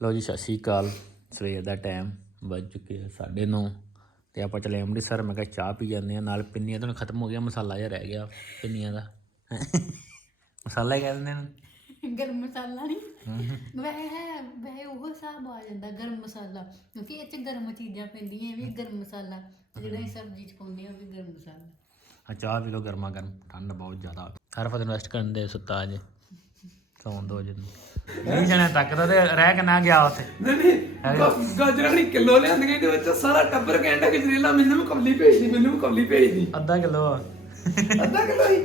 ਲਓ ਜੀ ਸਤਿ ਸ਼੍ਰੀ ਅਕਾਲ। ਸਵੇਰ ਦਾ ਟਾਈਮ ਵੱਜ ਚੁੱਕੇ ਆ 9:30 ਤੇ ਆਪਾਂ ਚਲੇ ਅੰਮ੍ਰਿਤਸਰ। ਮੈਂ ਕਿਹਾ ਚਾਹ ਪੀ ਜਾਂਦੇ ਆ। ਨਾਲ ਪਿੰਨੀਆਂ ਤਾਂ ਖਤਮ ਹੋ ਗਿਆ ਮਸਾਲਾ ਜਿਹਾ ਰਹਿ ਗਿਆ ਪਿੰਨੀਆਂ ਦਾ। ਮਸਾਲਾ ਹੀ ਕਹਿ ਦਿੰਦੇ ਨੇ। ਗਰਮ ਮਸਾਲਾ ਨਹੀਂ ਵੈਸੇ ਹੈ ਵੈਸੇ ਉਹ ਹਿਸਾਬ ਆ ਜਾਂਦਾ ਗਰਮ ਮਸਾਲਾ। ਕਿਉਂਕਿ ਇਹ ਚ ਗਰਮ ਚੀਜ਼ਾਂ ਪੈਂਦੀਆਂ ਇਹ ਵੀ ਗਰਮ ਮਸਾਲਾ। ਜਿਹੜਾ ਅਸੀਂ ਸਬਜ਼ੀ ਚ ਪਾਉਂਦੇ ਆ ਉਹ ਵੀ ਗਰਮ ਮਸਾਲਾ। ਆ ਚਾਹ ਪੀ ਲਓ ਗਰਮਾ ਗਰਮ। ਠੰਡ ਬਹੁਤ ਜ਼ਿਆਦਾ। ਹਰ ਫਤ ਇਨਵੈਸਟ ਕਰਨ ਦੇ ਸੁੱਤਾ ਅਜੇ ਸੌਣ ਦੋ ਅਜੇ ਨਹੀਂ ਜਣਾ ਤੱਕਦਾ ਤੇ ਰਹਿ ਕੇ ਨਾ ਗਿਆ ਉੱਥੇ। ਨਹੀਂ ਨਹੀਂ ਗਾ- ਗਾਜਰਾਂ ਨਹੀਂ ਕਿਲੋ ਲਿਆਂਦੀਆਂ ਇਹਦੇ ਵਿੱਚ ਸਾਰਾ ਟੱਬਰ ਕਹਿੰਦਾ ਗਜਰੇਲਾ ਮੈਨੂੰ ਵੀ ਕਬਲੀ ਭੇਜਦੀ ਮੈਨੂੰ ਵੀ ਕਬਲੀ ਭੇਜਦੀ। ਅੱਧਾ ਕਿਲੋ। ਅੱਧਾ ਕਿਲੋ ਹੀ।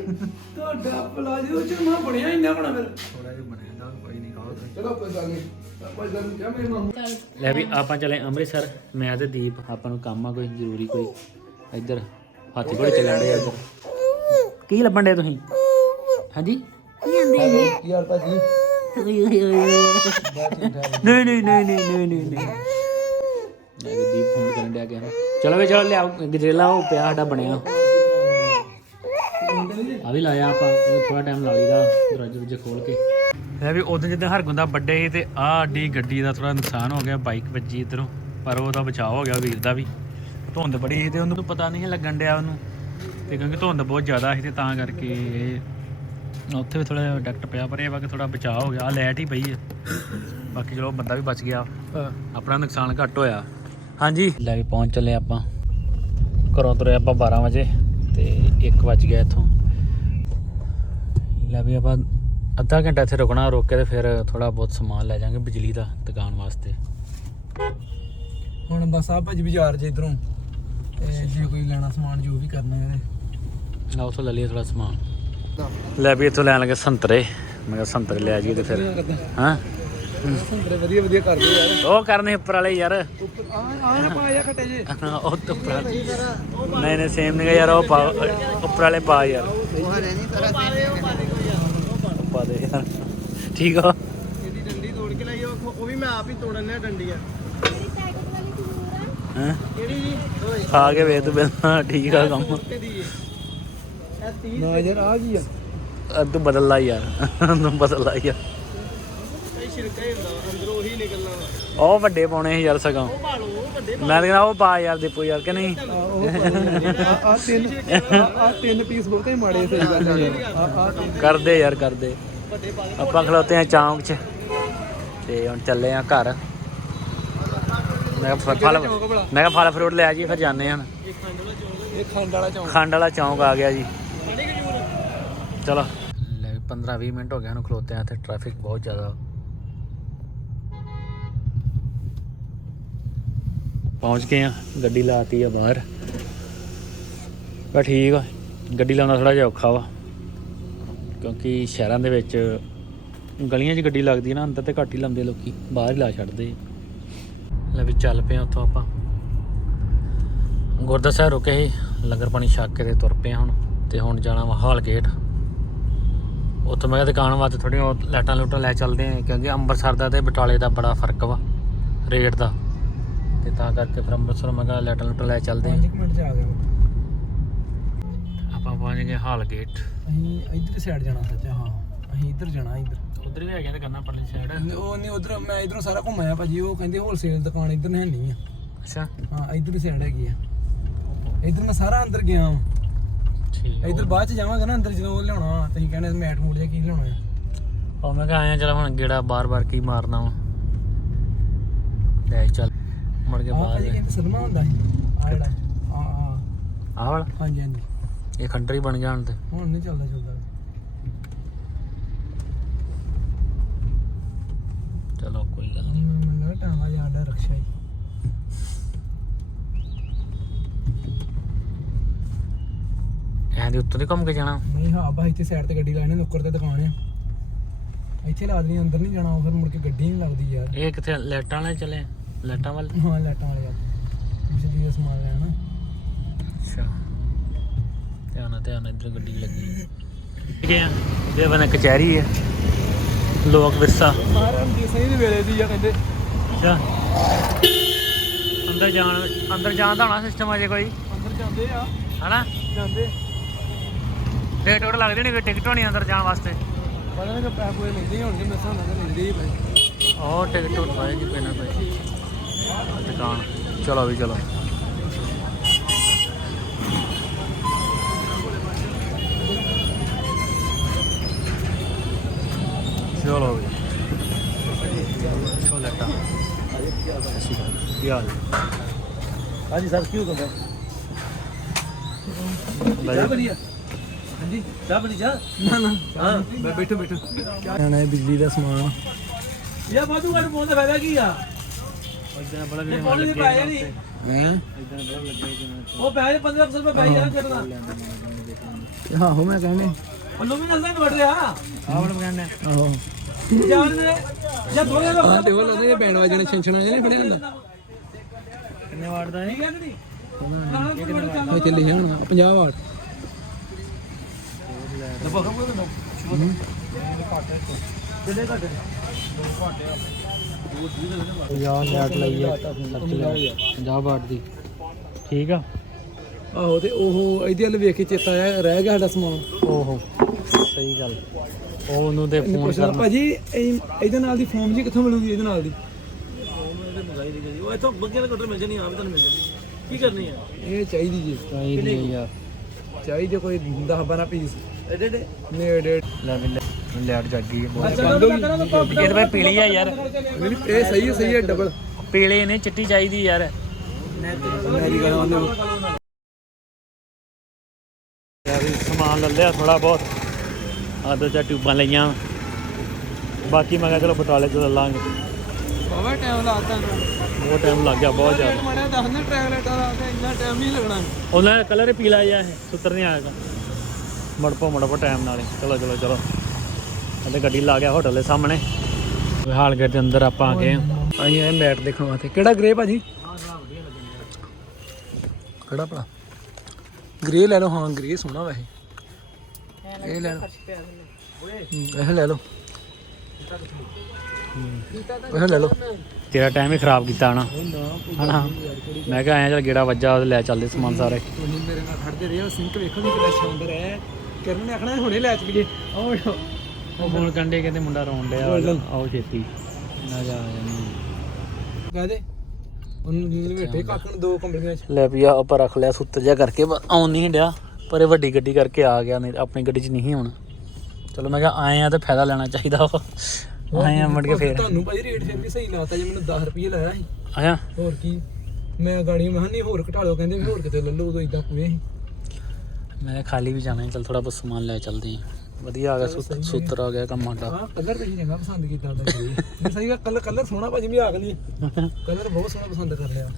ਤੁਹਾਡਾ ਪਲਾਜੋ ਚ ਮਾ ਬਣਿਆ ਇੰਨਾ ਬਣਾ ਫਿਰ। ਥੋੜਾ ਜਿਹਾ ਬਣਿਆ ਤਾਂ ਕੋਈ ਨਹੀਂ ਖਾਓ ਚਲੋ ਕੋਈ ਗੱਲ ਨਹੀਂ। ਆਪਾਂ ਜਦ ਕਿਹਾ ਮੇਰੇ ਮਾਮੂ। ਲੈ ਵੀ ਆਪਾਂ ਚਲੇ ਅੰਮ੍ਰਿਤਸਰ ਮੈਂ ਤੇ ਦੀਪ ਆਪਾਂ ਨੂੰ ਕੰਮ ਆ ਕੋਈ ਜ਼ਰੂਰੀ ਕੋਈ। ਇੱਧਰ ਹਾਥੀ ਘੋੜੇ ਚੱਲਣ ਦੇ ਇੱਧਰ। ਕੀ ਲੱਭਣ ਦੇ ਤੁਸੀਂ? ਹਾਂਜੀ? ਯਾਰ ਭਾਜੀ ਨਹੀਂ ਨਹੀਂ ਨਹੀਂ ਨਹੀਂ ਨਹੀਂ ਨਹੀਂ ਨਹੀਂ। ਲੈ ਵੀ ਦੀਪ ਫੋਨ ਕਰਨ ਡਿਆ ਗਿਆ। ਚਲੋ ਵੇ ਚਲੋ ਲਿਆਓ ਗਜਰੇਲਾ ਉਹ ਪਿਆ ਸਾਡਾ ਬਣਿਆ। ਆ ਵੀ ਲਾਇਆ ਆਪਾਂ ਥੋੜਾ ਟਾਈਮ ਲਾ ਲਈਦਾ ਦਰਵਾਜ਼ੇ ਵਿੱਚ ਖੋਲ ਕੇ। ਲੈ ਵੀ ਉਦੋਂ ਜਦੋਂ ਹਰਗੁੰਦਾ ਵੱਡੇ ਸੀ ਤੇ ਆਹ ਡੀ ਗੱਡੀ ਦਾ ਥੋੜਾ ਨੁਕਸਾਨ ਹੋ ਗਿਆ ਬਾਈਕ ਵੱਜੀ ਇਧਰੋਂ ਪਰ ਉਹਦਾ ਬਚਾਅ ਹੋ ਗਿਆ ਵੀਰ ਦਾ ਵੀ। ਧੁੰਦ ਬੜੀ ਸੀ ਤੇ ਉਹਨੂੰ ਪਤਾ ਨਹੀਂ ਲੱਗਣ ਡਿਆ ਉਹਨੂੰ। ਤੇ ਕਿਉਂਕਿ ਧੁੰਦ ਬਹੁਤ ਜ਼ਿਆਦਾ ਸੀ ਤੇ ਤਾਂ ਕਰਕੇ ਇਹ ਉੱਥੇ ਵੀ ਥੋੜਾ ਡਕਟ ਪਿਆ, ਪਰ ਇਹ ਵਾ ਕਿ ਥੋੜਾ ਬਚਾਅ ਹੋ ਗਿਆ, ਆਹ ਲੈਟ ਹੀ ਪਈ ਹੈ। ਬਾਕੀ ਚਲੋ ਬੰਦਾ ਵੀ ਬਚ ਗਿਆ। ਆਪਣਾ ਨੁਕਸਾਨ ਘੱਟ ਹੋਇਆ। ਹਾਂਜੀ। ਲੈ ਵੀ ਪਹੁੰਚ ਚੱਲੇ ਆਪਾਂ। ਘਰੋਂ ਤੁਰੇ ਆਪਾਂ 12 ਵਜੇ ਤੇ 1 ਵਜ ਗਿਆ ਇੱਥੋਂ। ਲੈ ਵੀ ਆਪਾਂ ਅੱਧਾ ਘੰਟਾ ਇੱਥੇ ਰੁਕਣਾ, ਰੁਕ ਕੇ ਤੇ ਫਿਰ ਥੋੜਾ ਬਹੁਤ ਸਮਾਨ ਲੈ ਜਾਾਂਗੇ ਬਿਜਲੀ ਦਾ ਦੁਕਾਨ ਵਾਸਤੇ। ਹੁਣ ਬਸ ਆ ਭਾਜੀ ਬਾਜ਼ਾਰ ਜੇ ਇਧਰੋਂ। ਤੇ ਜੇ ਕੋਈ ਲੈਣਾ ਸਮਾਨ ਜੋ ਵੀ ਕਰਨਾ ਹੈ ਨਾ ਉਥੋਂ ਲੈ ਲਈਏ ਥੋੜਾ ਸਮਾਨ। ਲੈ ਵੀ ਇੱਥੋਂ ਲੈਣ ਲੱਗੇ ਸੰਤਰੇ। ਮੈਂ ਕਿਹਾ ਸੰਤਰੇ ਲੈ ਜਾਈਏ ਤੇ ਫਿਰ। ਹਾਂ? ਸੰਤਰੇ ਵਧੀਆ ਵਧੀਆ ਕਰਦੇ ਯਾਰ। ਉਹ ਕਰਨੇ ਉੱਪਰ ਵਾਲੇ ਯਾਰ। ਉੱਪਰ ਆ ਆ ਨਾ ਪਾਇਆ ਖੱਟੇ ਜੇ ਉਹ ਤੋਂ ਉੱਪਰ। ਨਹੀਂ ਨਹੀਂ ਸੇਮ ਨਹੀਂ ਯਾਰ ਉਹ ਪਾ ਉੱਪਰ ਵਾਲੇ ਪਾ ਯਾਰ। ਪਾ ਦੇ ਯਾਰ। ਠੀਕ ਆ ਇਹਦੀ ਡੰਡੀ ਤੋੜ ਕੇ ਲਈ ਉਹ ਵੀ ਮੈਂ ਆਪ ਹੀ ਤੋੜਨ ਨੇ ਡੰਡੀਆਂ ਹੈਂ? ਕਿਹੜੀ ਜੀ? ਖਾ ਕੇ ਵੇਖ ਤੂੰ ਠੀਕ ਆ ਕੰਮ। ਦੀ ਇਹ 30 ਨਾ ਯਾਰ ਆ ਕੀ ਆ? ਤੂੰ ਬਦਲ ਲਾ ਯਾਰ। ਤੂੰ ਬਦਲ ਲਾ ਯਾਰ। ਇਹ ਛਿਲਕਾ ਹੀ ਹੁੰਦਾ ਅੰਦਰੋਂ ਉਹੀ ਨਿਕਲਣਾ ਵਾ। ਉਹ ਵੱਡੇ ਪਾਉਣੇ ਸੀ ਯਾਰ ਸਗੋਂ। ਮੈਂ ਤਾਂ ਕਹਿੰਦਾ ਉਹ ਪਾ ਯਾਰ ਦੀਪੂ ਯਾਰ ਕਿ ਨਹੀਂ? ਆ ਤਿੰਨ ਆ ਤਿੰਨ ਪੀਸ ਬਹੁਤੇ ਮਾੜੇ ਸਹੀ ਗੱਲ ਆ। ਆ ਕਰਦੇ ਯਾਰ ਕਰਦੇ। ਆਪਾਂ ਖਲੋਤੇ ਆ ਚੌਂਕ 'ਚ। ਤੇ ਹੁਣ ਚੱਲੇ ਆ ਘਰ। ਮੈਂ ਕਿਹਾ ਫਲ ਮੈਂ ਕਿਹਾ ਫਲ ਫਰੂਟ ਲੈ ਜੀ ਫਿਰ ਜਾਂਦੇ ਹਨ ਇਹ ਖੰਡ ਵਾਲਾ ਚੌਂਕ ਇਹ ਖੰਡ ਵਾਲਾ ਚੌਂਕ। ਖੰਡ ਵਾਲਾ ਚੌਂਕ ਆ ਗਿਆ ਜੀ। ਚਲ। ਲੈ 15 20 ਮਿੰਟ ਹੋ ਗਏ ਹਨ ਖਲੋਤੇ ਆ ਤੇ ਟ੍ਰੈਫਿਕ ਬਹੁਤ ਜ਼ਿਆਦਾ। ਪਹੁੰਚ ਗਏ ਆ, ਗੱਡੀ ਲਾਤੀ ਆ ਬਾਹਰ। ਪਰ ਠੀਕ ਆ, ਗੱਡੀ ਲਾਉਣਾ ਥੋੜਾ ਜਿਹਾ ਔਖਾ ਵਾ। ਕਿਉਂਕਿ ਸ਼ਹਿਰਾਂ ਦੇ ਵਿੱਚ ਗਲੀਆਂ 'ਚ ਗੱਡੀ ਲੱਗਦੀ ਹੈ ਨਾ, ਅੰਦਰ ਤੇ ਘੱਟ ਹੀ ਲਾਉਂਦੇ ਲੋਕੀ, ਬਾਹਰ ਹੀ ਲਾ ਛੱਡਦੇ। ਲੈ ਵੀ ਚੱਲ ਪਏ ਆ ਉੱਥੋਂ ਆਪਾਂ। ਗੁਰਦੁਆਰਾ ਸਾਹਿਬ ਰੁਕੇ ਸੀ, ਲੰਗਰ ਪਾਣੀ ਛੱਕ ਕੇ ਤੇ ਤੁਰ ਪਏ ਆ ਹੁਣ, ਤੇ ਹੁਣ ਜਾਣਾ ਵਾ ਹਾਲ ਗੇਟ। ਉੱਥੋਂ ਮੈਂ ਕਿਹਾ ਦੁਕਾਨ ਵਾਸਤੇ ਥੋੜ੍ਹੀਆਂ ਉਹ ਲਾਈਟਾਂ ਲੂਟਾਂ ਲੈ ਚੱਲਦੇ ਆ ਕਿਉਂਕਿ ਅੰਮ੍ਰਿਤਸਰ ਦਾ ਤੇ ਬਟਾਲੇ ਦਾ ਬੜਾ ਫ਼ਰਕ ਵਾ ਰੇਟ ਦਾ। ਤੇ ਤਾਂ ਕਰਕੇ ਫਿਰ ਅੰਮ੍ਰਿਤਸਰ ਮੈਂ ਕਿਹਾ ਲਾਈਟਾਂ ਲੂਟਾਂ ਲੈ ਚੱਲਦੇ ਆ 5 ਮਿੰਟ ਚ ਆ ਗਿਆ ਆਪਾਂ ਪਹੁੰਚ ਗਏ ਹਾਲ ਗੇਟ। ਅਸੀਂ ਇੱਧਰ ਸਾਈਡ ਜਾਣਾ ਸੱਚ ਹਾਂ। ਅਸੀਂ ਇੱਧਰ ਜਾਣਾ ਇੱਧਰ। ਉਧਰ ਵੀ ਹੈਗੇ ਤੇ ਕਰਨਾ ਪਰਲੀ ਸਾਈਡ ਉਹ ਨਹੀਂ ਉਧਰ ਮੈਂ ਇਧਰੋਂ ਸਾਰਾ ਘੁੰਮਾਇਆ ਭਾਜੀ ਉਹ ਕਹਿੰਦੇ ਹੋਲਸੇਲ ਦੁਕਾਨ ਇੱਧਰ ਹੈ ਨਹੀਂ ਆ। ਅੱਛਾ। ਹਾਂ ਇੱਧਰ ਸਾਈਡ ਹੈਗੀ ਆ। ਇੱਧਰ ਮੈਂ ਸਾਰਾ ਅੰਦਰ ਗਿਆ ਵਾਂ। ਠੀਕ ਇੱਧਰ ਬਾਅਦ ਚ ਜਾਵਾਂਗੇ ਨਾ ਅੰਦਰ ਜਦੋਂ ਉਹ ਲਿਆਉਣਾ ਤੁਸੀਂ ਕਹਿੰਦੇ ਮੈਟ ਮੂਟ ਜਾਂ ਕੀ ਲਿਆਉਣਾ ਆ। ਉਹ ਮੈਂ ਕਿਹਾ ਆਇਆ ਚਲ ਹੁਣ ਗੇੜਾ ਬਾਰ-ਬਾਰ ਕੀ ਮਾਰਨਾ ਵਾ। ਲੈ ਚੱਲ ਮੁੜ ਕੇ ਆਹ ਬਾਹਰ ਭਾਜੀ ਕਹਿੰਦੇ ਸਦਮਾ ਹੁੰਦਾ ਸੀ। ਆ ਜਿਹੜਾ ਆ ਆ ਆਹ ਵਾਲਾ? ਹਾਂਜੀ ਹਾਂਜੀ। ਇਹ ਖੰਡਰ ਹੀ ਬਣ ਗਿਆ ਹੁਣ ਤੇ। ਹੁਣ ਨਹੀਂ ਚੱਲਦਾ ਚੱਲਦਾ। ਚਲੋ ਕੋਈ ਗੱਲ ਨਹੀਂ ਮੈਨੂੰ ਮੈਨੂੰ ਲੱਗਾ ਟਾਂਗਾ ਜਾਂਦਾ ਰਕਸ਼ਾ ਹੀ। ਦੇ ਉੱਤੋਂ ਦੀ ਘੁੰਮ ਕੇ ਜਾਣਾ। ਨਹੀਂ ਹਾਂ ਬਾ ਇੱਥੇ ਸਾਈਡ ਤੇ ਗੱਡੀ ਲਾਣੇ ਨੁੱਕਰ ਤੇ ਦੁਕਾਨ ਆ। ਇੱਥੇ ਲਾ ਦੇਣੀ ਅੰਦਰ ਨਹੀਂ ਜਾਣਾ ਉਹ ਫਿਰ ਮੁੜ ਕੇ ਗੱਡੀ ਨਹੀਂ ਲੱਗਦੀ ਯਾਰ। ਇਹ ਕਿੱਥੇ ਲਾਈਟਾਂ ਵਾਲੇ ਚੱਲੇ? ਲਾਈਟਾਂ ਵੱਲ? ਹਾਂ ਲਾਈਟਾਂ ਵਾਲੇ ਬਿਜਲੀ ਦਾ ਸਮਾਨ ਲੈਣਾ। ਅੱਛਾ। ਧਿਆਨ ਨਾਲ ਧਿਆਨ ਨਾਲ ਇੱਧਰ ਗੱਡੀ ਲੱਗੀ। ਠੀਕ ਹੈ ਇਹ ਬਣਾ ਕਚਹਿਰੀ ਹੈ ਲੋਕ ਵਿਰਸਾ। ਮਹਾਰਾਜ ਦੀ ਸਹੀ ਦੇ ਵੇਲੇ ਦੀ ਆ ਕਹਿੰਦੇ ਅੱਛਾ। ਅੰਦਰ ਜਾਣ ਅੰਦਰ ਜਾਣ ਦਾ ਹੋਣਾ ਸਿਸਟਮ ਅਜੇ ਕੋਈ। ਅੰਦਰ ਜਾਂਦੇ ਆ। ਹਨਾ? ਜਾਂਦੇ। ਟਿਕਟ ਟੁਕਟ ਲੱਗਦੀ ਨਹੀਂ ਕੋਈ ਟਿਕਟ ਹੋਣੀ ਅੰਦਰ ਜਾਣ ਵਾਸਤੇ। ਪਤਾ ਨਹੀਂ ਕਿ ਪੈਸੇ ਪੂਰੇ ਲੈਂਦੇ ਹੋਣਗੇ ਮੇਰੇ ਹਿਸਾਬ ਨਾਲ ਤਾਂ ਲੈਂਦੇ ਹੀ ਪਏ ਉਹ ਟਿਕਟ ਟੁੱਟ ਪਾਏਗੀ ਪੈਣਾ ਪਏ ਦੁਕਾਨ। ਚਲੋ ਵੀ ਚਲੋ। ਚਲੋ ਵੀ। ਛੋਲੇ ਟਾ ਸਸੀ ਕੀ ਹਾਲ ਹਾਂਜੀ ਸਰ ਕੀ ਹੈ? ਚਾਹ ਬਣੀ ਆ ਹਾਂਜੀ ਚਾਹ ਬਣੀ ਚਾਹ? ਨਾ ਨਾ। ਹਾਂ। ਮੈਂ ਬੈਠੋ ਬੈਠੋ। ਲੈਣਾ ਹੈ ਬਿਜਲੀ ਦਾ ਸਮਾਨ। ਯਾ ਬਾਦੂ ਵਾਲ ਫੋਨ ਦਾ ਫਾਇਦਾ ਕੀ ਆ? ਇਦਾਂ ਬੜਾ ਇਹ ਫੋਨ ਨਹੀਂ ਪਾਇਆ ਨਹੀਂ। ਹੈ? ਇਦਾਂ ਬੜਾ ਲੱਗਾ ਜਿਵੇਂ ਉਹ ਪੈਸੇ 1500 ਰੁਪਏ ਪਾਈ ਜਾਣਾ ਕਿਹੜਾ ਆਹੋ ਮੈਂ ਕਹਿੰਦੇ। ਉਹਨੂੰ ਵੀ ਨਜ਼ਰ ਵੜ ਰਿਹਾ ਆਵਣ ਕਹਿੰਦੇ ਆਹੋ। ਜਾਣ ਦੇ। ਜਾਂ ਥੋੜਾ ਜਿਹਾ ਹਾਂ ਤੇ ਉਹ ਲੱਗਦਾ ਇਹ ਬੈਂਡ ਵਜਣੇ ਛੰਛਣਾ ਜਿਹਾ ਨਹੀਂ ਫੜਿਆ ਹੁੰਦਾ। ਕਿੰਨੇ ਵਾਟ ਦਾ ਹੈ? ਠੀਕ ਹੈ ਕਿ ਨਹੀਂ? ਇਹ ਚੱਲੇ ਹੁਣ 50 ਵਾਟ। ਯਾਰ ਲੈਟ ਲਈ ਹੈ। 50 ਵਾਟ ਦੀ ਠੀਕ ਆ? ਆਹੋ ਤੇ ਉਹ ਇਹਦੇ ਵੱਲ ਵੇਖ ਕੇ ਚੇਤਾ ਆਇਆ ਰਹਿ ਗਿਆ ਸਾਡਾ ਸਮਾਨ। ਓਹੋ ਸਹੀ ਗੱਲ। ਉਹ ਉਹਨੂੰ ਤੇ ਫੋਨ ਪੁੱਛਣਾ ਕਰਨਾ। ਭਾਜੀ ਇਹ- ਇਹਦੇ ਨਾਲ ਦੀ ਫੋਮ ਜੀ ਕਿੱਥੋਂ ਮਿਲੂਗੀ ਇਹਦੇ ਨਾਲ ਦੀ? ਉਹ ਇੱਥੋਂ ਬੱਗੇ ਦਾ ਕੱਟਰ ਮਿਲ ਜਾਣੀ ਆ ਵੀ ਤੁਹਾਨੂੰ ਮਿਲ ਜਾਣੀ। ਕੀ ਕਰਨੀ ਆ? ਇਹ ਚਾਹੀਦੀ ਜੀ। ਚਾਹੀਦੀ ਹੈ ਯਾਰ। ਚਾਹੀਦੀ ਕੋਈ 10 12 ਪੀਸ। ਐਡੇ ਐਡੇ ਨੇ ਡੇ ਲੈ ਵੀ ਲੈਟ ਜੱਗ ਗਈ ਹੈ ਬਹੁਤ। ਬੰਦ ਹੋ ਗਈ। ਇਹ ਤਾਂ ਭਾਈ ਪੀਲੀ ਆ ਯਾਰ। ਇਹ ਸਹੀ ਹੈ ਸਹੀ ਹੈ ਡਬਲ ਪੀਲੇ ਨੇ ਚਿੱਟੀ ਚਾਹੀਦੀ ਯਾਰ। ਮੇਰੀ ਗੱਲ ਉਹਨੇ ਯਾਰ ਵੀ ਸਮਾਨ ਲੈ ਲਿਆ ਥੋੜਾ ਬਹੁਤ। ਆਹ ਦੋ ਚਾਰ ਟਿਊਬਾਂ ਲਈਆਂ। ਬਾਕੀ ਮੈਂ ਕਿਹਾ ਚਲੋ ਬਟਾਲੇ ਲੈ ਲਾਂਗੇ। ਬਾਵਾ ਟਾਈਮ ਲਾਤਾ ਬਹੁਤ ਟਾਈਮ ਲੱਗ ਗਿਆ ਬਹੁਤ ਜ਼ਿਆਦਾ। ਮੜਾ ਦੱਸਣਾ ਟ੍ਰੈਵਲਰ ਦਾ ਇੰਨਾ ਟਾਈਮ ਨਹੀਂ ਲੱਗਣਾ। ਉਹਨਾਂ ਦਾ ਕਲਰ ਪੀਲਾ ਜਿਹਾ ਹੈ ਸੁੱਤਰ ਨਹੀਂ ਆਏਗਾ। ਮੜਪੋ ਮੜਪੋ ਟਾਈਮ ਨਾਲ ਹੀ। ਚਲੋ ਚਲੋ ਚਲੋ। ਅਤੇ ਗੱਡੀ ਲਾ ਗਿਆ ਹੋਟਲ ਦੇ ਸਾਹਮਣੇ। ਹਾਲ ਦੇ ਅੰਦਰ ਆਪਾਂ ਆ ਗਏ ਹਾਂ। ਆਈ ਐ ਮੈਟ ਦੇਖਣ ਵਾਸਤੇ। ਕਿਹੜਾ ਗ੍ਰੇ ਭਾਜੀ? ਕਿਹੜਾ ਭਲਾ? ਗ੍ਰੇ ਲੈ ਲਓ, ਹਾਂ ਗ੍ਰੇ ਸੋਹਣਾ ਵੈਸੇ। ਇਹ ਲੈ ਲਓ। ਇਹ ਲੈ ਲਓ। ਇਹ ਲੈ ਲਓ। ਤੇਰਾ ਟਾਈਮ ਹੀ ਖਰਾਬ ਕੀਤਾ ਹਨਾ। ਹਨਾ? ਮੈਂ ਕਿਹਾ ਆਇਆ ਚਲ ਗੇੜਾ ਵੱਜਾ ਲੈ ਚੱਲਦੇ ਸਮਾਨ ਸਾਰੇ। ਮੇਰੇ ਨਾਲ ਖੜਦੇ ਰਹੇ ਸਿੰਕ ਵੇਖੋ ਨਹੀਂ ਕਿੰਨਾ ਸ਼ਾਨਦਾਰ ਹੈ। ਕਰਨ ਨੇ ਆਖਣਾ ਹੁਣੇ ਲੈ ਚਲੀਏ। ਆਓ ਉਹ ਫੋਨ ਕੰਡੇ ਕਹਿੰਦੇ ਮੁੰਡਾ ਰੋਣ ਡਿਆ। ਆਓ ਛੇਤੀ। ਨਾ ਜਾ ਜਾਨੀ ਕਹਦੇ ਉਹਨੂੰ ਨੀਂਦ ਵੇਠੇ ਕਾਕਣ ਦੋ ਕੰਬਲੀਆਂ ਚ। ਲੈ ਵੀ ਆ ਉੱਪਰ ਰੱਖ ਲਿਆ ਸੁੱਤਰ ਜਿਹਾ ਕਰਕੇ ਪਰ ਆਉਣ ਨਹੀਂ ਡਿਆ। ਪਰ ਇਹ ਵੱਡੀ ਗੱਡੀ ਕਰਕੇ ਆ ਗਿਆ ਨਹੀਂ ਤਾਂ ਆਪਣੀ ਗੱਡੀ 'ਚ ਨਹੀਂ ਆਉਣਾ ਚਲੋ ਮੈਂ ਕਿਹਾ ਆਏ ਆ ਤੇ ਫਾਇਦਾ ਲੈਣਾ ਚਾਹੀਦਾ ਵਾ। ਆਏ ਆ ਮੁੜ ਕੇ ਫੇਰ। ਤੁਹਾਨੂੰ ਭਾਈ ਰੇਟ ਫਿਰ ਵੀ ਸਹੀ ਲਾਤਾ ਜੇ ਮੈਨੂੰ 10 ਰੁਪਏ ਲਾਇਆ ਸੀ। ਆਇਆ? ਹੋਰ ਕੀ ਮੈਂ ਗਾੜੀ ਮੈਂ ਕਿਹਾ ਨਹੀਂ ਹੋਰ ਘਟਾ ਲਓ ਕਹਿੰਦੇ ਵੀ ਹੋਰ ਕਿਤੇ ਲੈ ਲਓ ਉਦੋਂ ਇਦਾਂ ਕੁਏ ਸੀ। ਮੈਂ ਖਾਲੀ ਵੀ ਜਾਣਾ ਚਲ ਥੋੜਾ ਬਹੁਤ ਸਮਾਨ ਲੈ ਚੱਲਦੇ ਆ ਵਧੀਆ ਆ ਗਿਆ ਸੁੱਤ- ਸੁੱਤਰ ਆ ਗਿਆ ਕੰਮ ਸਾਡਾ ਹਾਂ ਕਲਰ ਤੁਸੀਂ ਚੰਗਾ ਪਸੰਦ ਕੀਤਾ ਹੁੰਦਾ ਜੀ ਸਹੀ ਗੱਲ ਕਲਰ ਕਲਰ ਸੋਹਣਾ ਭਾਜੀ ਮਜ਼ਾਕ ਨਹੀਂ। ਕਲਰ ਬਹੁਤ ਸੋਹਣਾ ਪਸੰਦ ਕਰ ਲਿਆ।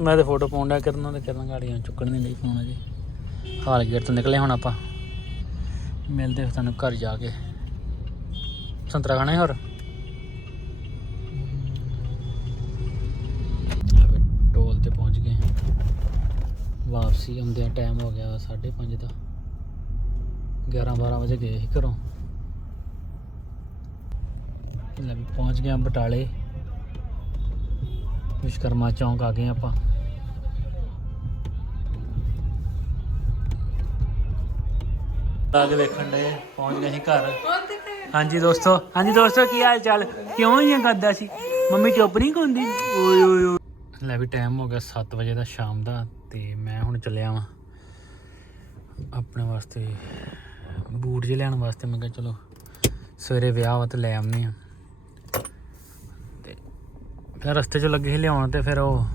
ਮੈਂ ਤੇ ਫੋਟੋ ਪਾਉਂਦਾ ਕਰਨਾ ਤੇ ਕਰਨਾ ਗਾੜੀਆਂ ਚੁੱਕਣ ਨਹੀਂ ਲਈ ਫੋਨ ਅਜੇ। ਹਾਲ ਗੇਟ ਤੋਂ ਨਿਕਲੇ ਹੁਣ ਆਪਾਂ। ਮਿਲਦੇ ਤੁਹਾਨੂੰ ਘਰ ਜਾ ਕੇ। ਸੰਤਰਾ ਖਾਣਾ ਹੈ ਹੋਰ? ਵਾਪਸੀ ਆਉਂਦਿਆਂ ਟਾਈਮ ਹੋ ਗਿਆ 5:30 ਦਾ। 11 12 ਵਜੇ ਗਏ ਸੀ ਘਰੋਂ। ਲੈ ਵੀ ਪਹੁੰਚ ਗਏ ਹਾਂ ਬਟਾਲੇ। ਵਿਸ਼ਕਰਮਾ ਚੌਂਕ ਆ ਗਏ ਆਪਾਂ। ਆ ਕੇ ਵੇਖਣ ਦੇ ਪਹੁੰਚ ਗਏ ਸੀ ਘਰ। ਹਾਂਜੀ ਦੋਸਤੋ ਹਾਂਜੀ ਦੋਸਤੋ, ਕੀ ਹਾਲ ਚਾਲ? ਕਿਉਂ ਹੀ ਕਰਦਾ ਸੀ? ਮੰਮੀ ਚੁੱਪ ਨਹੀਂ ਹੁੰਦੀ ਓਏ ਓਏ ਓਏ। ਲੈ ਵੀ ਟਾਈਮ ਹੋ ਗਿਆ 7 ਵਜੇ ਦਾ ਸ਼ਾਮ ਦਾ। ਤੇ ਮੈਂ ਹੁਣ ਚੱਲਿਆ ਵਾਂ ਆਪਣੇ ਵਾਸਤੇ ਬੂਟ ਜੇ ਲੈਣ ਵਾਸਤੇ। ਮੈਂ ਕਿਹਾ ਚਲੋ ਸਵੇਰੇ ਵਿਆਹ ਵਾ ਤੇ ਲੈ ਆਉਂਦੇ ਆ ਤੇ ਫਿਰ ਰਸਤੇ 'ਚ ਲੱਗੇ ਸੀ ਲਿਆਉਣ ਤੇ ਫਿਰ ਉਹ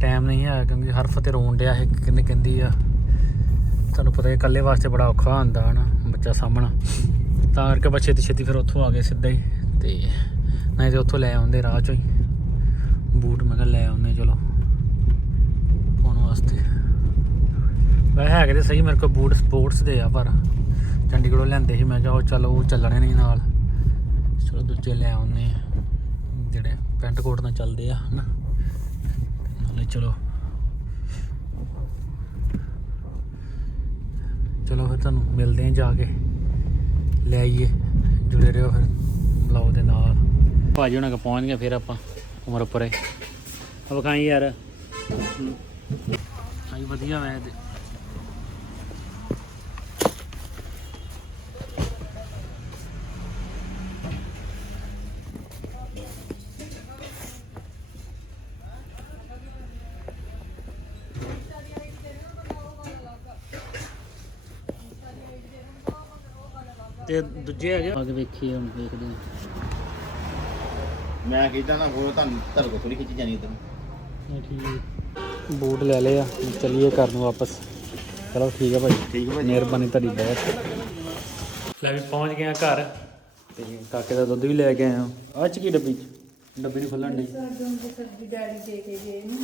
ਟਾਈਮ ਨਹੀਂ ਆਇਆ ਕਿਉਂਕਿ ਹਰਫ ਤੇ ਰੋਣ ਡਿਆ ਸੀ ਕਹਿੰਦੇ ਕਹਿੰਦੀ ਆ, ਤੁਹਾਨੂੰ ਪਤਾ ਹੈ ਇਕੱਲੇ ਵਾਸਤੇ ਬੜਾ ਔਖਾ ਹੁੰਦਾ ਹਨਾ ਬੱਚਾ ਸਾਹਮਣਾ ਤਾਂ ਕਰਕੇ ਬੱਚੇ ਛੇਤੀ ਛੇਤੀ ਫਿਰ ਉੱਥੋਂ ਆ ਗਏ ਸਿੱਧਾ ਹੀ ਤੇ ਨਹੀਂ ਤੇ ਉੱਥੋਂ ਲੈ ਆਉਂਦੇ ਰਾਹ ਚੋਂ ਹੀ। ਬੂਟ ਮੈਂ ਕਿਹਾ ਲੈ ਆਉਂਦੇ ਚਲੋ। ਵਾਸਤੇ। ਵੈਸੇ ਹੈਗੇ ਤੇ ਸਹੀ, ਮੇਰੇ ਕੋਲ ਬੂਟ ਸਪੋਰਟਸ ਦੇ ਆ ਪਰ ਚੰਡੀਗੜ੍ਹੋਂ ਲੈਂਦੇ ਸੀ। ਮੈਂ ਕਿਹਾ ਉਹ ਚਲੋ, ਉਹ ਚੱਲਣੇ ਨਹੀਂ ਨਾਲ। ਚਲੋ ਦੂਜੇ ਲੈ ਆਉਂਦੇ ਜਿਹੜੇ ਪੈਂਟ ਕੋਟ ਨਾਲ ਚੱਲਦੇ ਆ, ਹਨਾ। ਨਾਲੇ ਚਲੋ। ਚਲੋ ਫਿਰ ਤੁਹਾਨੂੰ ਮਿਲਦੇ ਹਾਂ ਜਾ ਕੇ। ਲੈ ਆਈਏ, ਜੁੜੇ ਰਹੋ ਫਿਰ ਬਲੌਗ ਦੇ ਨਾਲ। ਭਾਜੀ ਹੁਣਾਂ ਕੋ ਪਹੁੰਚ ਗਏ, ਫਿਰ ਆਪਾਂ ਉਮਰਪੁਰੇ ਆ ਵਿਖਾਈ ਯਾਰ। ਵਧੀਆ ਵੈਸੇ ਤੇ ਦੂਜੇ ਹੈਗੇ? ਆ ਕੇ ਵੇਖੀ ਹੁਣ ਵੇਖਦੇ ਮੈਂ ਕਿਦਾਂ ਨਾ ਹੋਰ ਤੁਹਾਨੂੰ ਧਰ ਕੋ ਥੋੜੀ ਖਿੱਚੀ ਜਾਣੀ ਤੈਨੂੰ ਇਹ ਠੀਕ ਬੂਟ ਲੈ ਲਏ ਆ। ਚੱਲੀਏ ਘਰ ਨੂੰ ਵਾਪਸ। ਚਲੋ ਠੀਕ ਹੈ ਭਾਈ। ਠੀਕ ਹੈ ਮਿਹਰਬਾਨੀ ਤੁਹਾਡੀ ਬਹੁਤ। ਲੈ ਵੀ ਪਹੁੰਚ ਗਏ ਆ ਘਰ। ਤੇ ਕਾਕੇ ਦਾ ਦੁੱਧ ਵੀ ਲੈ ਕੇ ਆਏ ਆ। ਆਹ ਚ ਕੀ ਡੱਬੀ ਚ? ਡੱਬੀ ਨੂੰ ਖੋਲਣ ਦੀ ਸਬਜ਼ੀ ਡੈਡੀ ਦੇ ਕੇ ਗਏ ਨੇ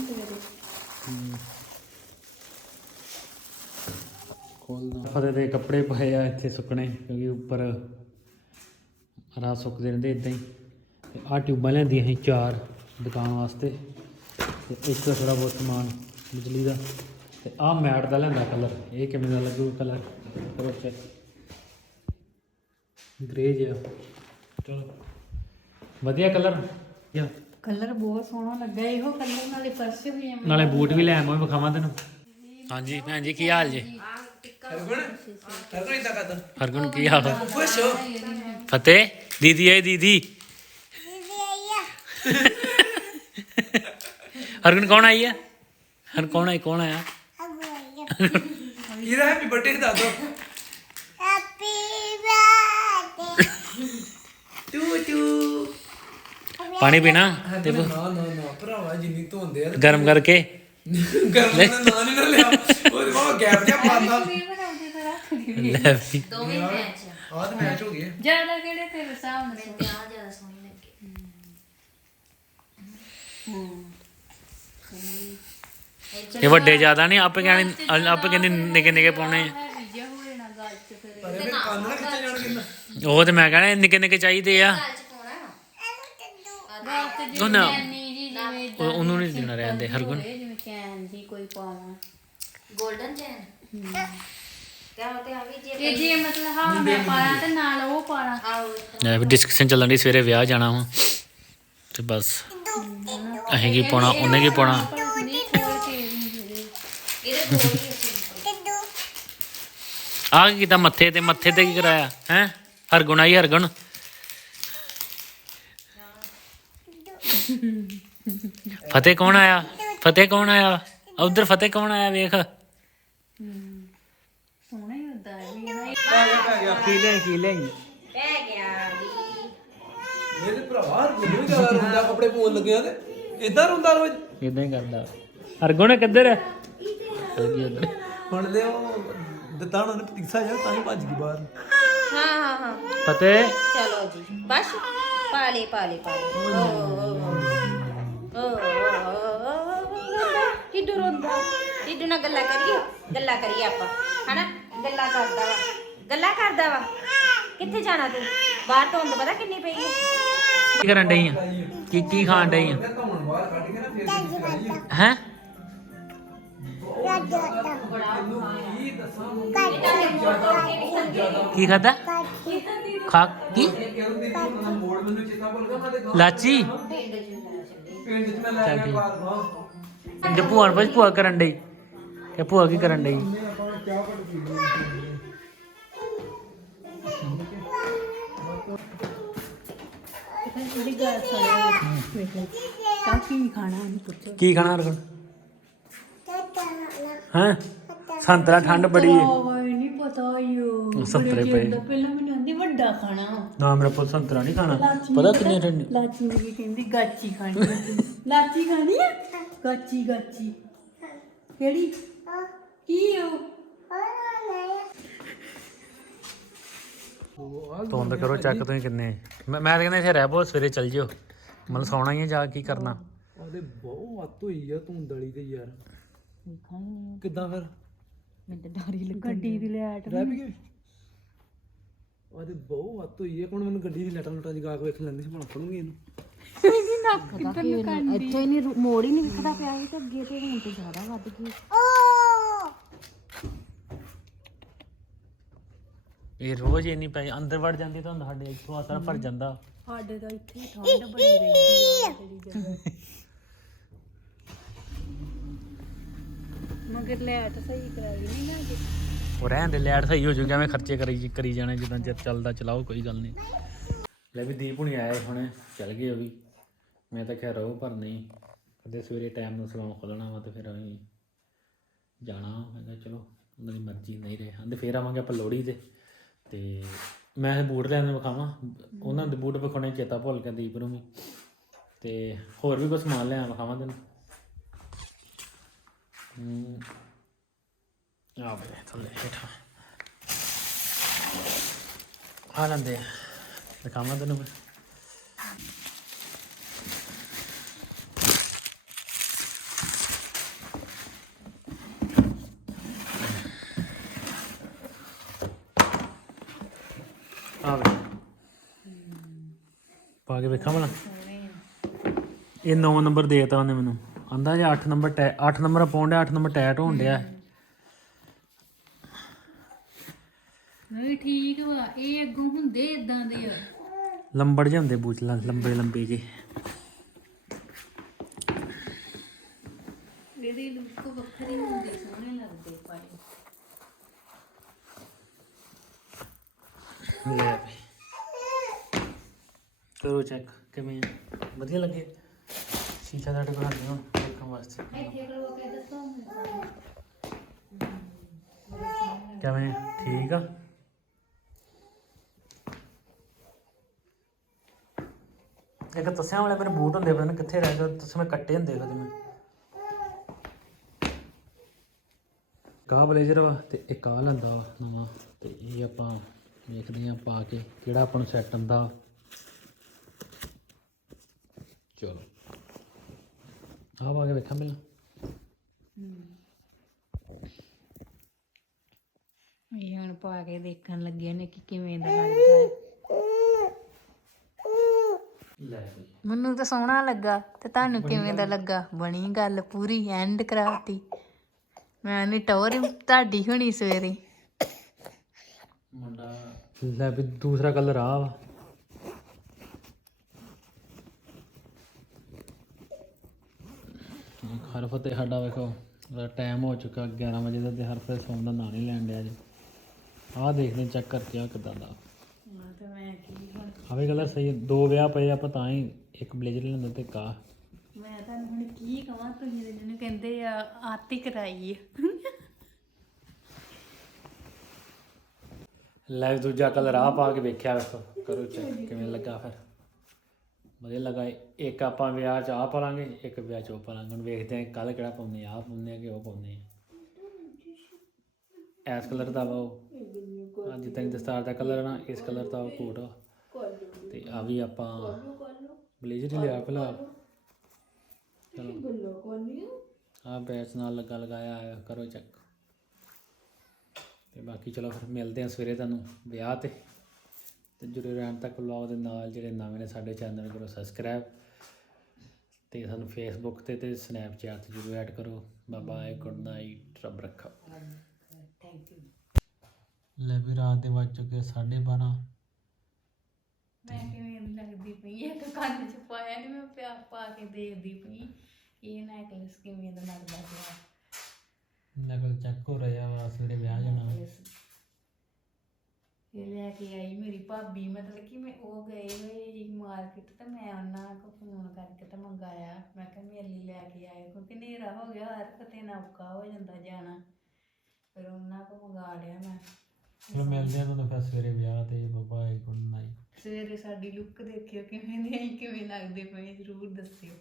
ਖੋਲਦਾ। ਫਤੇ ਦੇ ਕੱਪੜੇ ਪਏ ਆ ਇੱਥੇ ਸੁੱਕਣੇ ਕਿਉਂਕਿ ਉੱਪਰ ਰਾਤ ਸੁੱਕਦੇ ਰਹਿੰਦੇ ਇਦਾਂ ਹੀ। ਤੇ ਆਹ ਟਿਊਬਾਂ ਲੈਂਦੀਆਂ ਅਸੀਂ ਚਾਰ ਦੁਕਾਨ ਵਾਸਤੇ। ਤੇ ਇੱਕ ਥੋੜਾ ਬਹੁਤ ਸਮਾਨ ਬਿਜਲੀ ਦਾ ਤੇ ਆਹ ਮੈਟ ਦਾ ਲੈਂਦਾ ਕਲਰ ਇਹ ਕਿਵੇਂ ਦਾ ਲੱਗੂ ਕਲਰ? ਕਰੋ ਚੈੱਕ ਗ੍ਰੇ ਜਿਹਾ। ਚਲੋ। ਵਧੀਆ ਕਲਰ? ਯਾ। ਕਲਰ ਬਹੁਤ ਸੋਹਣਾ ਲੱਗਾ ਇਹੋ ਕਲਰ ਨਾਲੇ ਪਰਸ ਵੀ ਐਵੇਂ ਨਾਲੇ ਬੂਟ ਵੀ ਲੈ ਆਵਾਂ ਵਿਖਾਵਾਂ ਤੈਨੂੰ। ਹਾਂਜੀ ਭੈਣ ਜੀ ਕੀ ਹਾਲ ਜੀ? ਹਰਗੁਣ ਹਰਗੁਣ ਇਦਾਂ ਕਰਦਾ ਹਰਗੁਣ ਕੀ ਹਾਲ? ਖੁਸ਼ ਹੋ? ਫਤਿਹ ਦੀਦੀ ਆਈ ਦੀਦੀ ਹਰਗੁਣ ਕੌਣ ਆਈ ਹੈ ਹਰ ਕੌਣ ਆਈ ਕੌਣ ਆਇਆ? ਇਹਦਾ ਹੈਪੀ ਬਰਥਡੇ ਦੱਸ ਦੋ। ਟੂ ਟੂ ਪਾਣੀ ਪੀਣਾ? ਤੇ ਨਾ ਨਾ ਨਾ ਭਰਾਵਾ ਜਿੰਨੀ ਧੋਂਦੇ ਆ। ਗਰਮ ਕਰਕੇ। ਗਰਮ ਦਾ ਨਾਂ ਨਹੀਂ ਨਾ ਲਿਆ। ਉਹਦੇ ਬਾਬਾ ਗੈਪ ਜਿਹਾ ਤਾਂ ਲੈ ਵੀ। ਦੋਵੇਂ ਮੈਚ ਆਹ ਤਾਂ ਮੈਚ ਹੋ ਗਿਆ ਜ਼ਿਆਦਾ ਕਿਹੜੇ ਤੇਰੇ ਹਿਸਾਬ ਨਾਲ? ਤੇ ਆ ਜ਼ਿਆਦਾ ਸੋਹਣੀ ਲੱਗੀ। ਇਹ ਵੱਡੇ ਜ਼ਿਆਦਾ ਨਹੀਂ ਆਪੇ ਕਹਿੰਦੇ ਆਪੇ ਕਹਿੰਦੇ ਨਿੱਕੇ ਨਿੱਕੇ ਪਾਉਣੇ। ਆ ਹੈ ਵਿਜੇ ਹੋਏ ਨਾ ਗੱਲ ਚ ਫਿਰ। ਪਰ ਇਹ ਮੇਰੇ ਕੰਨ ਨਾ ਖਿੱਚੇ ਜਾਣਗੇ ਨਾ ਉਹ ਤੇ ਮੈਂ ਕਹਿੰਦਾ ਨਿੱਕੇ ਨਿੱਕੇ ਚਾਹੀਦੇ ਆ। ਅੱਜ ਪਾਉਣਾ ਗੱਲ ਤੇ ਉਹ ਜਿਵੇਂ ਨਾ। ਚੈਨੀ ਜੀ ਜਿਵੇਂ ਉਹ- ਉਹਨੂੰ ਨਹੀਂ ਦੇਣਾ ਰਹਿੰਦੇ ਹਰਗੁਣ। ਹੋਏ, ਜਿਵੇਂ ਚੈਨ ਜੀ ਕੋਈ ਪਾਵਾਂ 골ਡਨ ਚੈਨ ਤੇ ਆ ਤੇ ਆ ਵੀ ਜੇ ਇਹ ਜੇ ਮਤਲਬ ਹਾਂ ਮੈਂ ਪਾਇਆ ਤੇ ਨਾਲ ਉਹ ਪਾਣਾ ਲੈ ਵੀ ਡਿਸਕਸ਼ਨ ਚੱਲਣ ਦੀ ਸਵੇਰੇ ਵਿਆਹ ਜਾਣਾ ਵਾ। ਤੇ ਬਸ। ਅਸੀਂ ਕੀ ਪਾਉਣਾ? ਉਹਨੇ ਕੀ ਪਾਉਣਾ? ਆ ਕੀ ਕੀਤਾ? ਮੱਥੇ ਤੇ ਮੱਥੇ ਤੇ ਕੀ ਕਰਾਇਆ? ਹੈ? ਹਰਗੁਣ ਆਈ ਹਰਗੁਣ? ਫਤਿਹ ਕੌਣ ਆਇਆ? ਫਤਿਹ ਕੌਣ ਆਇਆ? ਉਧਰ ਫਤਿਹ ਕੌਣ ਆਇਆ? ਵੇਖ। ਸੋਹਣਾ ਹੀ ਹੁੰਦਾ ਹੈ ਵੀ ਨਾ ਕੀ ਲੈ ਕੀ ਲੈ ਪੈ ਗਿਆ ਵੀ ਇਹਦੇ ਭਰਾਵਾ ਹਰਗੁਣ ਵੀ ਜ਼ਿਆਦਾ ਰੋਂਦਾ ਕੱਪੜੇ ਪਾਉਣ ਲੱਗਿਆ ਤੇ। ਇਦਾਂ ਰੋਂਦਾ ਰੋਜ਼? ਇਦਾਂ ਹੀ ਕਰਦਾ। ਹਰਗੁਣ ਕਿੱਧਰ? ਹੈ ਚਲ ਗਈ ਉਧਰ ਹੁਣ ਦੇ ਉਹ ਦਿੱਤਾ ਉਹਨਾਂ ਨੇ ਪਤੀਸਾ ਜਾ ਤਾਂ ਹੀ ਭੱਜ ਗਈ ਬਾਹਰ। ਹਾਂ ਹਾਂ ਹਾਂ। ਫਤਿਹ ਚਲੋ ਜੀ ਬਸ। ਪਾਲੇ ਪਾਲੇ ਪਾਲੇ ਓ ਓ ਕਿੱਡੂ ਰੋਂਦਾ? ਕਿੱਡੂ ਨਾਲ ਗੱਲਾਂ ਕਰੀਏ? ਗੱਲਾਂ ਕਰੀਏ ਆਪਾਂ ਹਨਾ? ਗੱਲਾਂ ਕਰਦਾ ਵਾ। ਗੱਲਾਂ ਕਰਦਾ ਵਾ। ਕਿੱਥੇ ਜਾਣਾ ਤੂੰ? ਬਾਹਰ ਤੋਂ ਹੁੰਦਾ ਪਤਾ ਕਿੰਨੀ ਪਈ ਹੈ? ਕੀ ਕਰਨ ਡਈ ਆ? ਕੀ ਕੀ ਖਾਣ ਡਈ ਆ? ਹੈ? ਕੀ ਖਾਦਾ ਖਾ ਕੀ? ਮੋੜ ਮੈਨੂੰ ਚੇਤਾ ਲਾਚੀ ਜੇ ਭੂਆ ਬਸ ਭੂਆ ਕਰਨ ਡਈ? ਕਿ ਭੂਆ ਕੀ ਕਰਨ ਡਈ? ਥੋੜੀ ਗੱਲ ਸੁਣ ਤਾਂ ਕੀ ਖਾਣਾ ਪੁੱਛੋ। ਕੀ ਖਾਣਾ ਹਾਂ? ਸੰਤਰਾ ਠੰਡ ਬੜੀ ਹੈ ਓਏ ਨਹੀਂ ਪਤਾ ਯੋ ਸੰਤਰੇ ਪਏ। ਪਹਿਲਾਂ ਮੈਨੂੰ ਆਂਦੀ ਵੱਡਾ ਖਾਣਾ। ਨਾ ਮੇਰਾ ਪੁੱਤ ਸੰਤਰਾ ਨਹੀਂ ਖਾਣਾ। ਪਤਾ ਕਿੰਨੀ ਠੰਡੀ ਲਾਚੀ ਮੇਰੀ ਕਹਿੰਦੀ ਗਾਚੀ ਖਾਣੀ। ਲਾਚੀ ਖਾਣੀ ਆ? ਗਾਚੀ ਗਾਚੀ। ਕਿਹੜੀ? ਕੀ ਉਹ? ਤੋਂਦ ਕਰੋ ਚੱਕ ਤੁਸੀਂ ਕਿੰਨੇ। ਮੈਂ ਮੈਂ ਤਾਂ ਕਹਿੰਦਾ ਇੱਥੇ ਰਹਿ ਬੋ ਸਵੇਰੇ ਚੱਲ ਜਿਓ। ਮਤਲਬ ਸੌਣਾ ਹੀ ਹੈ ਜਾ ਕੇ ਕਰਨਾ। ਉਹਦੇ ਬਹੁਤ ਹੱਥ ਹੋਈ ਆ ਤੂੰ ਦਲੀ ਤੇ ਯਾਰ। ਕਿੱਦਾਂ ਫਿਰ? ਗੱਡੀ ਦੀ ਲੈਟ ਰਹਿ ਵੀ ਗਏ ਉਹਦੇ ਬਹੁਤ ਹੱਥ ਹੋਈ ਆ। ਹੁਣ ਮੈਨੂੰ ਗੱਡੀ ਦੀ ਲਟਾਂ ਲਟਾਂ ਜਗਾ ਕੇ ਵੇਖ ਲੈਂਦੇ ਸੀ ਭਲਾ ਫੜੂੰਗੀ ਇਹਨੂੰ। ਇੱਥੇ ਨਹੀਂ ਮੋੜ ਹੀ ਨਹੀਂ ਵਿਖਦਾ ਪਿਆ ਸੀ ਤੇ ਅੱਗੇ ਤੇ ਹੁਣ ਤੇ ਜ਼ਿਆਦਾ ਵੱਧ ਗਈ। ਇਹ ਰੋਜ਼ ਇੰਨੀ ਪਈ ਅੰਦਰ ਵੜ ਜਾਂਦੀ ਤਾਂ ਸਾਡੇ ਇੱਥੋਂ ਆ ਸਾਰਾ ਭਰ ਜਾਂਦਾ। ਸਾਡੇ ਤਾਂ ਇੱਥੇ ਹੀ ਠੰਡ ਬੜੀ ਰਹਿੰਦੀ ਆ ਜਿਹੜੀ ਜਗ੍ਹਾ। ਮਗਰ ਲੈਟ ਸਹੀ ਕਰਾਈ ਨਹੀਂ ਨਾ ਜੀ ਉਹ ਰਹਿਣ ਦੇ ਲੈਟ ਸਹੀ ਹੋ ਜੂਗਾ ਐਵੇਂ ਖਰਚੇ ਕਰੀ ਕਰੀ ਜਾਣੇ ਜਿੱਦਾਂ ਜੇ ਚੱਲਦਾ ਚਲਾਓ ਕੋਈ ਗੱਲ ਨਹੀਂ। ਲੈ ਵੀ ਦੀਪ ਹੁਣੀ ਆਏ ਹੁਣੇ ਚੱਲ ਗਏ ਉਹ ਵੀ। ਮੈਂ ਤਾਂ ਖੈਰ ਰਹੂ ਪਰ ਨਹੀਂ। ਕਦੇ ਸਵੇਰੇ ਟਾਈਮ ਨੂੰ ਸਲੂਨ ਖੋਲਣਾ ਵਾ ਤੇ ਫਿਰ ਅਸੀਂ ਜਾਣਾ ਮੈਂ ਕਿਹਾ ਚਲੋ ਉਹਨਾਂ ਦੀ ਮਰਜ਼ੀ ਨਹੀਂ ਰਹੇ। ਆਂਦੇ ਫੇਰ ਆਵਾਂਗੇ ਆਪਾਂ ਲੋਹੜੀ ਤੇ। ਤੇ ਮੈਂ ਬੂਟ ਲੈਣ ਵਿਖਾਵਾਂ। ਉਹਨਾਂ ਦੇ ਬੂਟ ਵਿਖਾਉਣੇ ਚੇਤਾ ਭੁੱਲ ਗਿਆ ਦੀਪ ਨੂੰ ਵੀ। ਤੇ ਹੋਰ ਵੀ ਕੁਝ ਸਮਾਨ ਲਿਆ ਵਿਖਾਵਾਂ ਤੈਨੂੰ? ਹੂੰ ਆ ਬੇ ਥੱਲੇ ਹੇਠਾਂ। ਆ ਲੰਦੇ ਦਿਖਾਵਾਂ ਤੈਨੂੰ ਮੈਂ ਆ ਵੇ ਪਾ ਕੇ ਵੇਖਾਂ ਭਲਾ ਇਹ 9 ਨੰਬਰ ਦੇਤਾ ਉਹਨੇ ਮੈਨੂੰ। ਆਂਦਾ ਜੇ 8 ਨੰਬਰ ਟੈ 8 ਨੰਬਰ ਪਾਉਣ ਡਿਆ 8 ਨੰਬਰ ਟੈਟ ਹੋਣ ਡਿਆ। ਨਹੀਂ ਠੀਕ ਵਾ। ਇਹ ਅੱਗੋਂ ਹੁੰਦੇ ਇਦਾਂ ਦੇ ਆ। ਲੰਬੜ ਬੂਟ ਲ- ਲੰਬੇ ਲੰਬੇ ਜੇ ਇਹਦੀ ਲੁੱਕ ਵੱਖਰੀ ਹੁੰਦੀ ਸੋਹਣੇ ਲੱਗਦੇ ਪਾਏ ਲੈ। ਕਰੋ ਚੈੱਕ ਕਿਵੇਂ ਆ? ਵਧੀਆ ਲੱਗੇ? ਸ਼ੀਸ਼ਾ ਤੁਹਾਡੇ ਕੋਲ ਹੱਥ ਹੁਣ, ਦੇਖਣ ਵਾਸਤੇ। ਕਿਵੇਂ ਠੀਕ ਆ? ਇੱਕ ਤਸਿਆਂ ਵਾਲੇ ਮੇਰੇ ਬੂਟ ਹੁੰਦੇ, ਪਤਾ ਨੀ ਕਿੱਥੇ ਰਹਿ ਗਏ ਮੈਂ ਕੱਟੇ ਹੁੰਦੇ ਕਦੇ ਮੈਂ। ਕਾ ਬਲੇਜ਼ਰ ਵਾ ਤੇ ਇੱਕ ਆ ਲੈਂਦਾ ਵਾ ਨਵਾਂ, ਤੇ ਇਹ ਆਪਾਂ ਵੇਖਦੇ ਆਂ ਪਾ ਕੇ ਕਿਹੜਾ ਆਪਾਂ ਨੂੰ ਸੈੱਟ ਹੁੰਦਾ। ਆ ਪਾ ਕੇ ਵੇਖਾਂ ਪਹਿਲਾਂ ਇਹ ਹੁਣ ਪਾ ਕੇ ਦੇਖਣ ਲੱਗੇ ਨੇ ਕਿ ਕਿਵੇਂ ਦਾ ਲੱਗਦਾ ਹੈ ਮੈਨੂੰ ਤਾਂ ਸੋਹਣਾ ਲੱਗਾ ਤੇ ਤੁਹਾਨੂੰ ਕਿਵੇਂ ਦਾ ਲੱਗਾ ਬਣੀ ਗੱਲ ਪੂਰੀ ਐਂਡ ਕਰਾਤੀ ਮੈਂ ਨਹੀਂ ਟੌਰ ਤੁਹਾਡੀ ਹੋਣੀ ਸਵੇਰੇ ਮੁੰਡਾ ਲੈ ਵੀ ਦੂਸਰਾ ਕਲਰ ਆ ਵਾ ਹਰਫ ਤੇ ਸਾਡਾ ਵੇਖੋ ਟਾਈਮ ਹੋ ਚੁੱਕਾ 11 ਵਜੇ ਦਾ ਤੇ ਹਰਫ ਸੌਣ ਦਾ ਨਾਂ ਨਹੀਂ ਲੈਣ ਡਿਆ ਜੀ। ਆਹ ਦੇਖਦੇ ਚੈੱਕ ਕਰਕੇ ਆ ਕਿਦਾਂ ਦਾ। ਤੇ ਆਵੇ ਕਲਰ ਸਹੀ। ਦੋ ਵਿਆਹ ਪਏ ਆਪਾਂ ਤਾਂ ਹੀ ਇੱਕ ਬਲੇਜ਼ਰ ਲੈਂਦਾ ਤੇ ਕਾ ਮੈਂ ਤੁਹਾਨੂੰ ਹੁਣ ਕੀ ਕਹਾਂ ਤੁਸੀਂ ਤੇ ਜਿਹਨੂੰ ਕਹਿੰਦੇ ਆ ਆਤੀ ਕਰਾਈ ਆ ਲੈ ਵੀ ਦੂਜਾ ਕਲਰ ਆ ਪਾ ਕੇ ਵੇਖਿਆ ਵੇਖੋ ਕਰੋ ਚੈੱਕ ਕਿਵੇਂ ਲੱਗਾ ਫਿਰ। ਵਧੀਆ ਲੱਗਾ। ਇੱਕ ਆਪਾਂ ਵਿਆਹ ਚ ਆ ਪਾਲਾਂਗੇ, ਇੱਕ ਵਿਆਹ ਚ ਉਹ ਪਾਲਾਂਗੇ। ਹੁਣ ਵੇਖਦੇ ਆਂ ਕੱਲ ਕਿਹੜਾ ਪਾਉਂਦੇ ਆ, ਆਹ ਪਾਉਂਦੇ ਆ ਕਿ ਉਹ ਪਾਉਂਦੇ ਆ। ਐਸ ਕਲਰ ਦਾ ਵਾ ਉਹ। ਅੱਜ ਤੱਕ ਦਸਤਾਰ ਦਾ ਕਲਰ ਨਾ, ਇਸ ਕਲਰ ਦਾ ਉਹ ਕੋਟ ਆ। ਤੇ ਆ ਵੀ ਆਪਾਂ ਬਲੇਜ਼ਰ ਹੀ ਲਿਆ ਭਲਾ ਚਲੋ। ਆ ਬੈਚ ਨਾਲ ਲੱਗਾ ਲਗਾਇਆ ਹੈ ਕਰੋ ਚੈੱਕ। ਤੇ ਬਾਕੀ ਚਲੋ ਫਿਰ ਮਿਲਦੇ ਹਾਂ ਸਵੇਰੇ ਤੁਹਾਨੂੰ ਵਿਆਹ ਤੇ। ਤੇ ਜੁੜੇ ਰਹਿਣ ਤੱਕ ਵਲੌਗ ਦੇ ਨਾਲ ਜਿਹੜੇ ਨਵੇਂ ਨੇ ਸਾਡੇ ਚੈਨਲ ਕਰੋ ਸਬਸਕ੍ਰਾਈਬ ਤੇ ਸਾਨੂੰ ਫੇਸਬੁੱਕ ਤੇ ਤੇ ਸਨੈਪਚੈਟ ਤੇ ਜਰੂਰ ਐਡ ਕਰੋ। ਬਾਏ ਬਾਏ ਗੁੱਡ ਨਾਈਟ ਰੱਬ ਰੱਖਾ। ਲੈ ਵੀ ਰਾਤ ਦੇ ਵੱਜ ਚੁੱਕੇ 12:30 ਮੈਂ ਕਿਵੇਂ ਦੀ ਲੱਗਦੀ ਪਈ ਇੱਕ ਕੰਨ ਚ ਪਾਇਆ ਨਹੀਂ ਮੈਂ ਪਿਆ ਪਾ ਕੇ ਦੇਖਦੀ ਪਈ। ਇਹ ਨੈਕਲਸ ਕਿਵੇਂ ਦਾ ਲੱਗਦਾ ਪਿਆ। ਨਕਲ ਚੈੱਕ ਹੋ ਰਿਹਾ ਵਾ ਸਵੇਰੇ ਵਿਆਹ ਜਾਣਾ। ਇਹ ਲੈ ਕੇ ਆਈ ਮੇਰੀ ਭਾਬੀ ਮਤਲਬ ਕਿ ਮੈਂ ਉਹ ਗਏ ਹੋਏ ਜੀ ਮਾਰਕੀਟ ਤੇ ਮੈਂ ਉਹਨਾਂ ਕੋ ਫੋਨ ਕਰਕੇ ਤੇ ਮੰਗਾਇਆ। ਮੈਂ ਕਿਹਾ ਮੇਰੇ ਲਈ ਲੈ ਕੇ ਆਇਓ ਕਿਉਂਕਿ ਹਨੇਰਾ ਹੋ ਗਿਆ ਹਰ ਕਿਤੇ ਨਾ ਔਖਾ ਹੋ ਜਾਂਦਾ ਜਾਣਾ। ਫਿਰ ਉਹਨਾਂ ਕੋ ਮੰਗਾ ਲਿਆ ਮੈਂ। ਚਲੋ ਮਿਲਦੇ ਹਾਂ ਤੁਹਾਨੂੰ ਫਿਰ ਸਵੇਰੇ ਵਿਆਹ ਤੇ ਬਾਏ ਗੁੱਡ ਨਾਈਟ ਸਵੇਰੇ ਸਾਡੀ ਲੁੱਕ ਦੇਖਿਓ ਕਿਵੇਂ ਦੀ ਆਈ ਕਿਵੇਂ ਲੱਗਦੇ ਪਏ ਜ਼ਰੂਰ ਦੱਸਿਓ।